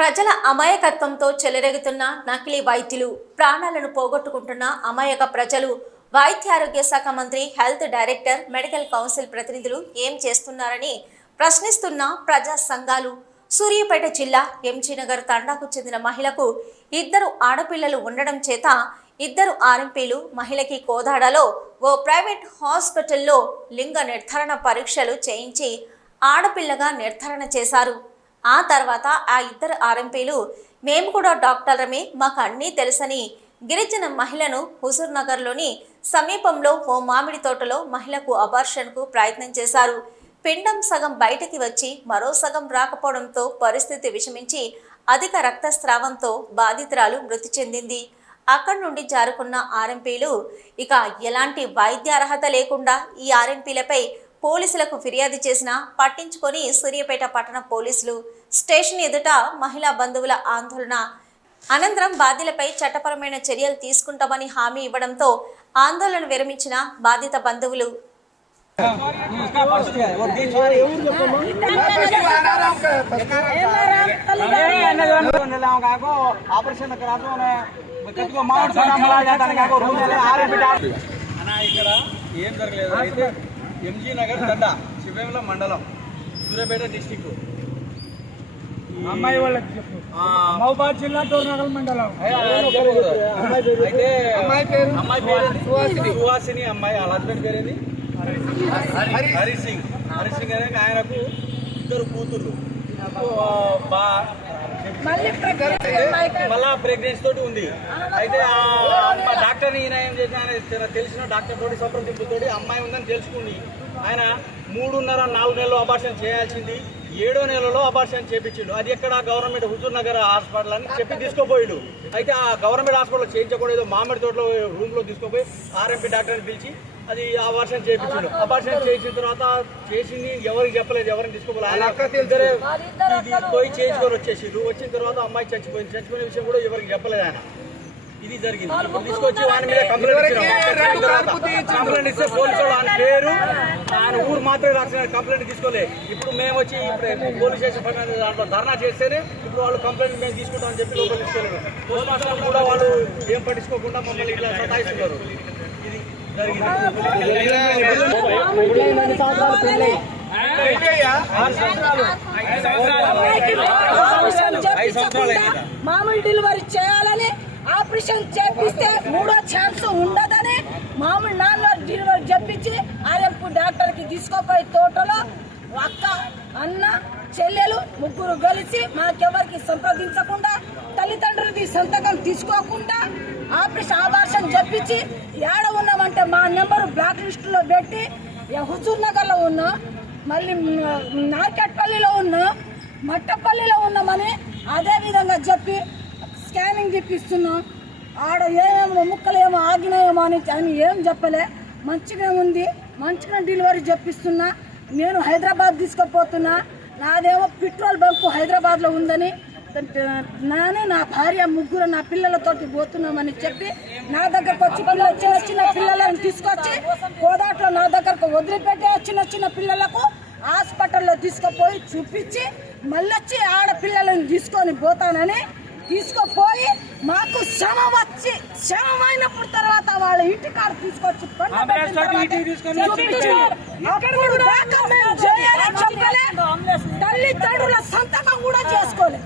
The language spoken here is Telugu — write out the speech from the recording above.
ప్రజల అమాయకత్వంతో చెలరేగుతున్న నకిలీ వైద్యులు, ప్రాణాలను పోగొట్టుకుంటున్న అమాయక ప్రజలు, వైద్యారోగ్య శాఖ మంత్రి, హెల్త్ డైరెక్టర్, మెడికల్ కౌన్సిల్ ప్రతినిధులు ఏం చేస్తున్నారని ప్రశ్నిస్తున్న ప్రజా సంఘాలు. సూర్యాపేట జిల్లా ఎంజీనగర్ తండాకు చెందిన మహిళకు 2 ఆడపిల్లలు ఉండడం చేత 2 ఆర్ఎంపీలు మహిళకి కోదాడలో ఓ ప్రైవేట్ హాస్పిటల్లో లింగ నిర్ధారణ పరీక్షలు చేయించి ఆడపిల్లగా నిర్ధారణ చేశారు. ఆ తర్వాత ఆ 2 ఆర్ఎంపీలు మేము కూడా డాక్టర్లమే, మాకు అన్నీ తెలుసని గిరిజన మహిళను హుజూర్ నగర్లోని సమీపంలో ఓ మామిడి తోటలో మహిళకు అబార్షన్కు ప్రయత్నం చేశారు. పిండం సగం బయటికి వచ్చి మరో సగం రాకపోవడంతో పరిస్థితి విషమించి అధిక రక్తస్రావంతో బాధితురాలు మృతి చెందింది. అక్కడి నుండి జారుకున్న ఆర్ఎంపీలు ఇక ఎలాంటి వైద్య అర్హత లేకుండా ఈ ఆర్ఎంపీలపై పోలీసులకు ఫిర్యాదు చేసినా పట్టించుకొని సూర్యాపేట పట్టణ పోలీసులు స్టేషన్ ఎదుట మహిళా బంధువుల ఆందోళన అనంతరం బాధ్యులపై చట్టపరమైన చర్యలు తీసుకుంటామని హామీ ఇవ్వడంతో ఆందోళన విరమించిన బాధిత బంధువులు. ఎంజీ నగర్ తండ శివేముల మండలం సూర్యాపేట డిస్టిక్. అమ్మాయి వాళ్ళకి చెప్పు. మహబూబాద్ జిల్లా తోరణగల్ మండలం. అయితే అమ్మాయి పేరు సుహాసిని. అమ్మాయి వాళ్ళ హస్బెండ్ పేరేది హరి సింగ్. హరి సింగ్ అనే ఆయనకు 2 కూతుర్లు. మళ్ళా ప్రెగ్నెన్సీ తోటి ఉంది. అయితే ఆ డాక్టర్ని ఈయన ఏం చేసిన, ఆయన తెలిసిన డాక్టర్ తోటి సంప్రదింపుతోటి అమ్మాయి ఉందని తెలుసుకుని ఆయన 3.5-4 నెలలు అబార్షన్ చేయాల్సింది 7వ నెలలో అబార్షన్ చేయించిండు. అది ఎక్కడ గవర్నమెంట్ హుజూర్ నగర్ హాస్పిటల్ అని చెప్పి తీసుకుపోయాడు. అయితే ఆ గవర్నమెంట్ హాస్పిటల్ చేయించకూడదు, మామిడి తోటలో రూమ్లో తీసుకుపోయి ఆర్ఎంపీ డాక్టర్ని పిలిచి అది అబార్షన్ చేయించాడు. అబార్షన్ చేసిన తర్వాత చేసింది ఎవరికి చెప్పలేదు, ఎవరిని తీసుకోలేదు. ఇద్దరే పోయి చేయించుకొని వచ్చేసిండు. వచ్చిన తర్వాత అమ్మాయి చచ్చిపోయింది. చచ్చిపోయిన విషయం కూడా ఎవరికి చెప్పలేదు ఆయన. ఇది జరిగింది. తీసుకొచ్చి వాని మీద కంప్లైంట్ ఇస్తే పోలీసు ఆయన పేరు ఆయన ఊరు మాత్రమే రాసిన కంప్లైంట్ తీసుకోలే. ఇప్పుడు మేము వచ్చి ఇప్పుడు పోలీస్ స్టేషన్ దాంట్లో ధర్నా చేస్తేనే ఇప్పుడు వాళ్ళు కంప్లైంట్ మేము తీసుకుంటామని చెప్పి లోపల తీసుకోలేదు. పోస్ట్ మాస్టర్ కూడా వాళ్ళు ఏం పట్టించుకోకుండా మమ్మల్ని ఇట్లా సతాయిస్తున్నారు. ఇది జరిగింది. మామూలు డెలివరీ చేయాలని ఆపరేషన్ చేపిస్తే 3వ ఛాన్స్ ఉండదని మామూలు నార్మల్ డెలివరీ చెప్పించి ఆర్ఎంపీ డాక్టర్కి తీసుకుపోయి తోటలో అక్క, అన్న, చెల్లెలు 3 కలిసి మాకెవరికి సంప్రదించకుండా, తల్లిదండ్రులకి సంతకం తీసుకోకుండా అబార్షన్ చెప్పించి ఏడ ఉన్నామంటే మా నెంబరు బ్లాక్ లిస్టులో పెట్టి హుజూర్ నగర్లో ఉన్నాం, మళ్ళీ నార్కెట్పల్లిలో ఉన్నాం, మట్టపల్లిలో ఉన్నామని అదే విధంగా చెప్పి స్కానింగ్ తెప్పిస్తున్నాం. ఆడ ఏమేమో ముక్కలేమో ఆగినాయేమో అని ఏం చెప్పలే. మంచిగా ఉంది, మంచిగా డెలివరీ చెప్పిస్తున్నా. నేను హైదరాబాద్ తీసుకుపోతున్నా. నాదేమో పెట్రోల్ బంకు హైదరాబాద్లో ఉందని నానే నా భార్య 3 నా పిల్లలతోటి పోతున్నామని చెప్పి నా దగ్గరకు వచ్చి చిన్న పిల్లలను తీసుకొచ్చి కోదాట్లో నా దగ్గరకు వదిలిపెట్టి చిన్న పిల్లలకు హాస్పిటల్లో తీసుకుపోయి చూపించి మళ్ళొచ్చి ఆడపిల్లలను తీసుకొని పోతానని తీసుకుపోయి మాకు శ్రమైనప్పుడు తర్వాత వాళ్ళ ఇంటికాడ తీసుకొచ్చి తల్లిదండ్రుల సంతకం కూడా చేసుకోలేదు.